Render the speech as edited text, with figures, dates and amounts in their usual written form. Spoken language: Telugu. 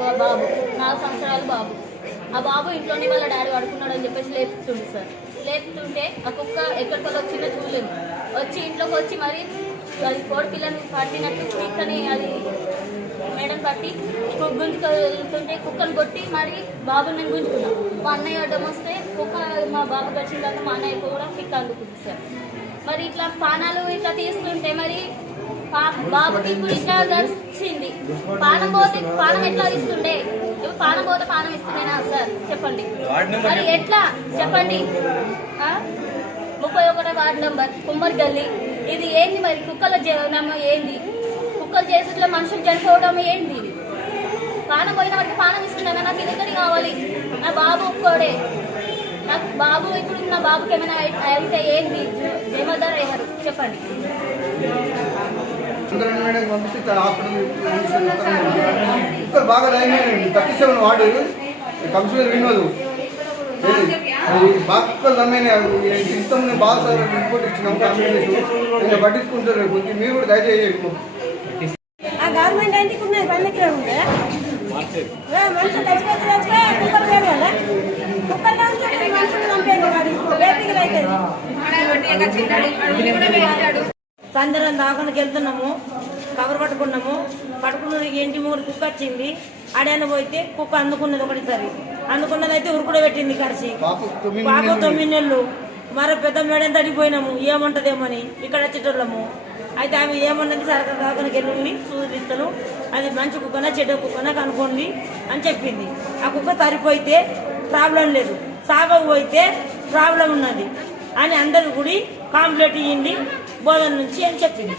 బాబు 4 సంవత్సరాల బాబు. ఆ బాబు ఇంట్లోనే వాళ్ళ డాడీ పడుకున్నాడు అని చెప్పేసి లేపుతుండే సార్. లేపుతుంటే ఆ కుక్క ఎక్కడికి వచ్చిందో చూడలేము. వచ్చి ఇంట్లోకి వచ్చి మరి అది కోడి పిల్లని పట్టినట్టు కుక్కని అది మేడం పట్టి గుంజుకెళ్తుంటే కుక్కను కొట్టి మరి బాబుని నేను గుంజుకున్నాం. మా అన్నయ్య అడ్డం వస్తే కుక్క మా బాబు గడిచిన తర్వాత మా అన్నయ్య కూడా పిక్క అందుకుంది సార్. మరి ఇట్లా పానాలు ఇట్లా తీస్తుంటే మరి బాబుకి ఇప్పుడు ఇట్లా వచ్చింది. పానం పోతే పానం ఎట్లా ఇస్తుండే? పానం పోతే పానం ఇస్తుండేనా సార్ చెప్పండి. మరి ఎట్లా చెప్పండి. 31వ వార్డు నంబర్ కుమ్మరి గల్లీ. ఇది ఏంది మరి? కుక్కల జీవనం ఏంది? కుక్కలు చేసేట్లో మనుషులు చనిపోవడం ఏంది? ఇది పానం పోయిన వాటికి పానం ఇస్తుండగా నాకు ఇది కావాలి. నా బాబు ఒక్కోడే. నాకు బాబు ఇప్పుడు నా బాబుకి ఏమైనా అయితే ఏంది? ఏమవుతారు అయ్యారు చెప్పండి. బాగా దయమేనండి 37 వాడు కంప్యూటర్ వినోదు బాగా ఇస్తాం. నేను బాగా సార్ రిపోర్ట్ ఇచ్చినాము కంప్యూటర్ పట్టించుకుంటారు. మీరు కూడా దయచేసి గవర్నమెంట్ ఇంటికి ఉన్నాయి 1 కిలోమీటర్ మనుషులు చచ్చిపోతే కుక్కలు వేరు కదా కుక్కలు మనుషులు సందరం దాకానికి వెళ్తున్నాము. కవర్ పట్టుకున్నాము. పట్టుకున్న ఇంటి మూడు కుక్క వచ్చింది. ఆడైనా పోతే కుక్క అందుకున్నది ఒకటిసారి. అందుకున్నది అయితే ఉరుకుడు పెట్టింది కరిసి. పాప 9 నెలలు. మరో పెద్ద మేడం తడిపోయినాము ఏమంటదేమని ఇక్కడ వచ్చేటోళ్ళము. అయితే ఆమె ఏమన్నది సరకారు దాకానికి వెళ్ళి సూచిస్తాను అది మంచి కుక్కనా చెడ్డ కుక్కనా కనుక్కోండి అని చెప్పింది. ఆ కుక్క సరిపోయితే ప్రాబ్లం లేదు, సాగకపోతే ప్రాబ్లం ఉన్నది అని అందరూ కూడా కాంప్లైంట్ ఇవ్వండి బోధన నుంచి అని చెప్పింది.